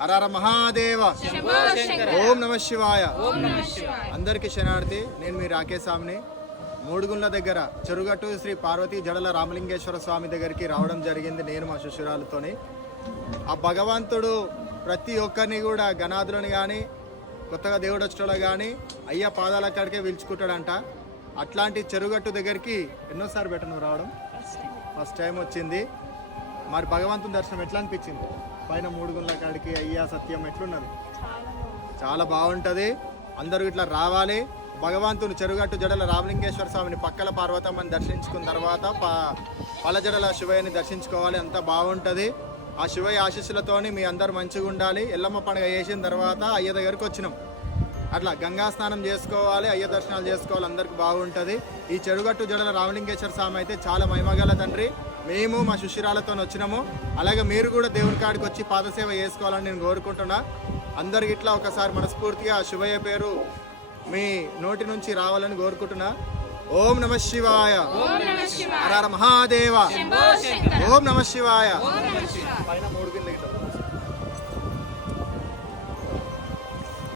హరహర మహాదేవ, ఓం నమ శివాయ. అందరికీ శరణార్థి. నేను మీ రాకేష్ స్వామిని. మూడుగుండ్ల దగ్గర చెరుగట్టు శ్రీ పార్వతీ జడల రామలింగేశ్వర స్వామి దగ్గరికి రావడం జరిగింది నేను మా శిష్యురాలతోని. ఆ భగవంతుడు ప్రతి ఒక్కరిని కూడా గణాదులను కానీ కొత్తగా దేవుడు వచ్చేటోళ్ళ కానీ అయ్యా పాదాల కాడికే పిలుచుకుంటాడంట. అట్లాంటి చెరుగట్టు దగ్గరికి ఎన్నోసార్లు పెట్టను రావడం, ఫస్ట్ టైం వచ్చింది. మరి భగవంతుని దర్శనం ఎట్లా అనిపించింది? పైన మూడుగుండ్ల కాడికి అయ్యా సత్యం ఎట్లున్నది? చాలా బాగుంటుంది. అందరూ ఇట్లా రావాలి. భగవంతుని చెరుగట్టు జడల రామలింగేశ్వర స్వామిని పక్కల పార్వతమ్మని దర్శించుకున్న తర్వాత పలజడల శివయ్యని దర్శించుకోవాలి. అంత బాగుంటుంది. ఆ శివయ్య ఆశీస్సులతోని మీ అందరు మంచిగా ఉండాలి. ఎల్లమ్మ పండుగ చేసిన తర్వాత అయ్య దగ్గరికి వచ్చినాం. అట్లా గంగా స్నానం చేసుకోవాలి, అయ్య దర్శనాలు చేసుకోవాలి. అందరికి బాగుంటుంది. ఈ చెరుగట్టు జడల రామలింగేశ్వర స్వామి అయితే చాలా మహిమగల తండ్రి. మేము మా శిష్యురాలతో వచ్చినాము. అలాగే మీరు కూడా దేవుని కాడికి వచ్చి పాదసేవ చేసుకోవాలని నేను కోరుకుంటున్నా. అందరికి ఇట్లా ఒకసారి మనస్ఫూర్తిగా శివయ్య పేరు మీ నోటి నుంచి రావాలని కోరుకుంటున్నా. ఓం నమ శివాయ, హర హర మహాదేవ, ఓం నమ శివాయ. పైన మూడు గిన్నె